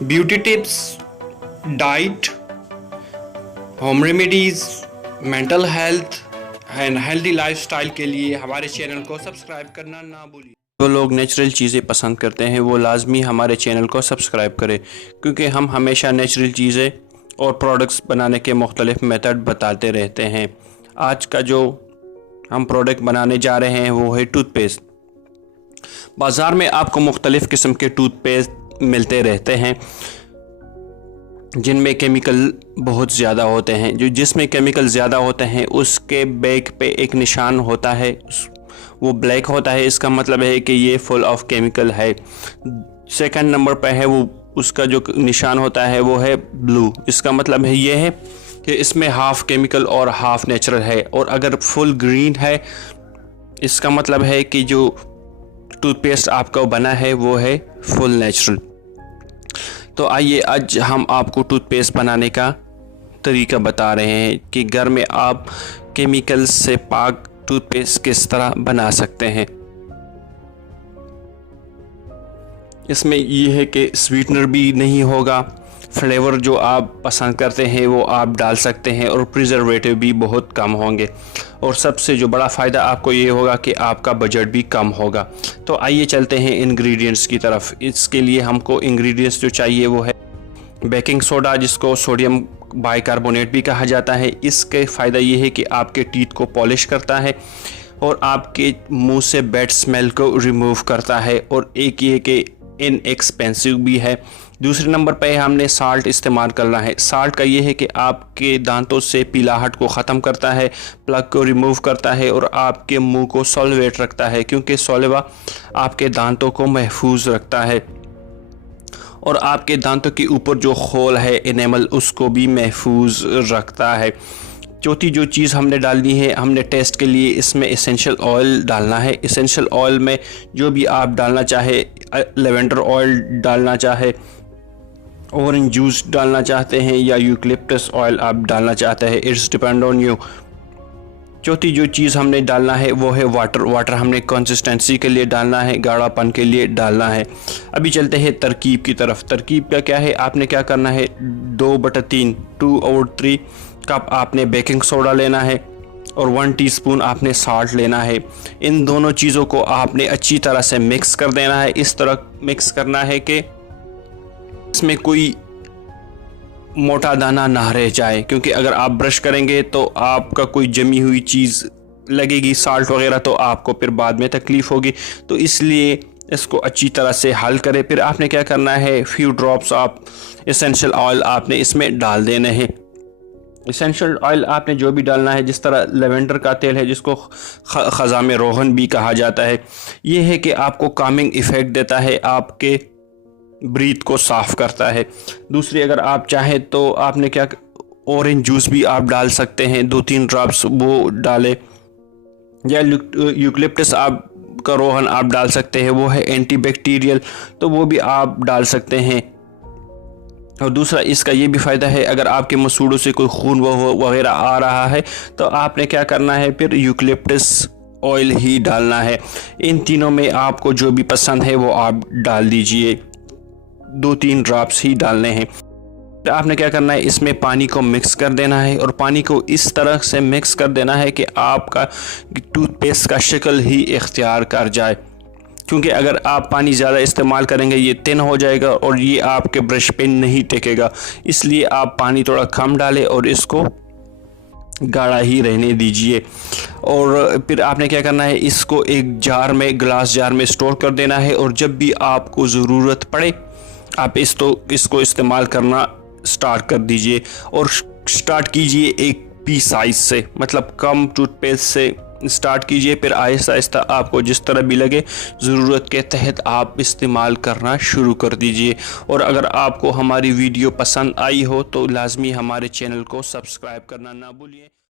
Beauty tips, diet, home remedies, mental health and healthy lifestyle के लिए हमारे channel को सब्सक्राइब करना ना भूलिए। जो लोग नेचुरल चीज़ें पसंद करते हैं वो लाजमी हमारे चैनल को सब्सक्राइब करें, क्योंकि हम हमेशा नेचुरल चीज़ें और प्रोडक्ट्स बनाने के मुख्तलिफ मेथड बताते रहते हैं। आज का जो हम प्रोडक्ट बनाने जा रहे हैं वो है टूथपेस्ट। बाज़ार में आपको मुख्तलिफ़ किस्म के टूथपेस्ट मिलते रहते हैं जिनमें केमिकल बहुत ज़्यादा होते हैं। जिसमें केमिकल ज़्यादा होते हैं उसके बैक पे एक निशान होता है, वो ब्लैक होता है, इसका मतलब है कि ये फुल ऑफ केमिकल है। सेकंड नंबर पे है वो उसका जो निशान होता है वो है ब्लू, इसका मतलब है ये है कि इसमें हाफ़ केमिकल और हाफ़ नेचुरल है। और अगर फुल ग्रीन है इसका मतलब है कि जो टूथपेस्ट आपका बना है वो है फुल नेचुरल। तो आइए आज हम आपको टूथपेस्ट बनाने का तरीका बता रहे हैं कि घर में आप केमिकल से पाक टूथपेस्ट किस तरह बना सकते हैं। इसमें यह है कि स्वीटनर भी नहीं होगा, फ्लेवर जो आप पसंद करते हैं वो आप डाल सकते हैं और प्रिजर्वेटिव भी बहुत कम होंगे। और सबसे जो बड़ा फ़ायदा आपको ये होगा कि आपका बजट भी कम होगा। तो आइए चलते हैं इंग्रेडिएंट्स की तरफ। इसके लिए हमको इंग्रेडिएंट्स जो चाहिए वो है बेकिंग सोडा, जिसको सोडियम बाइकार्बोनेट भी कहा जाता है। इसके फ़ायदा ये है कि आपके टीथ को पॉलिश करता है और आपके मुंह से बैड स्मेल को रिमूव करता है, और एक ये कि इनएक्सपेंसिव भी है। दूसरे नंबर पे हमने साल्ट इस्तेमाल करना है। साल्ट का ये है कि आपके दांतों से पीलाहट को ख़त्म करता है, प्लग को रिमूव करता है और आपके मुंह को सॉल्वेट रखता है, क्योंकि सॉल्वा आपके दांतों को महफूज रखता है और आपके दांतों के ऊपर जो खोल है इनेमल उसको भी महफूज रखता है। चौथी जो चीज़ हमने डालनी है, हमने टेस्ट के लिए इसमें एसेंशियल ऑयल डालना है। एसेंशियल ऑयल में जो भी आप डालना चाहे, लेवेंडर ऑयल डालना चाहे, ऑरेंज जूस डालना चाहते हैं या यूकलिप्टस ऑयल आप डालना चाहते हैं, इट्स डिपेंड ऑन यू। चौथी जो चीज़ हमने डालना है वो है वाटर। वाटर हमने कंसिस्टेंसी के लिए डालना है, गाढ़ापन के लिए डालना है। अभी चलते हैं तरकीब की तरफ। तरकीब का क्या है, आपने क्या करना है, 2/3 2/3 कप आपने बेकिंग सोडा लेना है और 1 टीस्पून आपने साल्ट लेना है। इन दोनों चीज़ों को आपने अच्छी तरह से मिक्स कर देना है। इस तरह मिक्स करना है कि इसमें कोई मोटा दाना ना रह जाए, क्योंकि अगर आप ब्रश करेंगे तो आपका कोई जमी हुई चीज़ लगेगी, साल्ट वगैरह, तो आपको फिर बाद में तकलीफ़ होगी। तो इसलिए इसको अच्छी तरह से हल करें। फिर आपने क्या करना है, फ्यू ड्रॉप्स आप एसेंशियल ऑयल आपने इसमें डाल देने हैं। एसेंशियल ऑयल आपने जो भी डालना है, जिस तरह लेवेंडर का तेल है जिसको ख़ज़ाम रोगन भी कहा जाता है, ये है कि आपको कामिंग इफ़ेक्ट देता है, आपके ब्रीथ को साफ़ करता है। दूसरी अगर आप चाहें तो आपने क्या, ऑरेंज जूस भी आप डाल सकते हैं, 2-3 ड्रॉप्स वो डालें, या यूकलिप्टस आप का रोहन आप डाल सकते हैं, वो है एंटीबैक्टीरियल, तो वो भी आप डाल सकते हैं। और दूसरा इसका ये भी फ़ायदा है, अगर आपके मसूड़ों से कोई खून वगैरह आ रहा है तो आपने क्या करना है, फिर यूकलिप्टस ऑयल ही डालना है। इन तीनों में आपको जो भी पसंद है वो आप डाल दीजिए, 2-3 ड्रॉप्स ही डालने हैं। आपने क्या करना है, इसमें पानी को मिक्स कर देना है और पानी को इस तरह से मिक्स कर देना है कि आपका टूथपेस्ट का शक्ल ही इख्तियार कर जाए, क्योंकि अगर आप पानी ज़्यादा इस्तेमाल करेंगे ये थिन हो जाएगा और ये आपके ब्रश पे नहीं टिकेगा। इसलिए आप पानी थोड़ा कम डालें और इसको गाढ़ा ही रहने दीजिए। और फिर आपने क्या करना है, इसको एक जार में, ग्लास जार में स्टोर कर देना है, और जब भी आपको ज़रूरत पड़े आप इसको इस्तेमाल करना स्टार्ट कर दीजिए। और स्टार्ट कीजिए एक पी साइज़ से, मतलब कम टूथपेस्ट से स्टार्ट कीजिए, फिर आहिस्ता आहिस्ता आपको जिस तरह भी लगे ज़रूरत के तहत आप इस्तेमाल करना शुरू कर दीजिए। और अगर आपको हमारी वीडियो पसंद आई हो तो लाजमी हमारे चैनल को सब्सक्राइब करना ना भूलिए।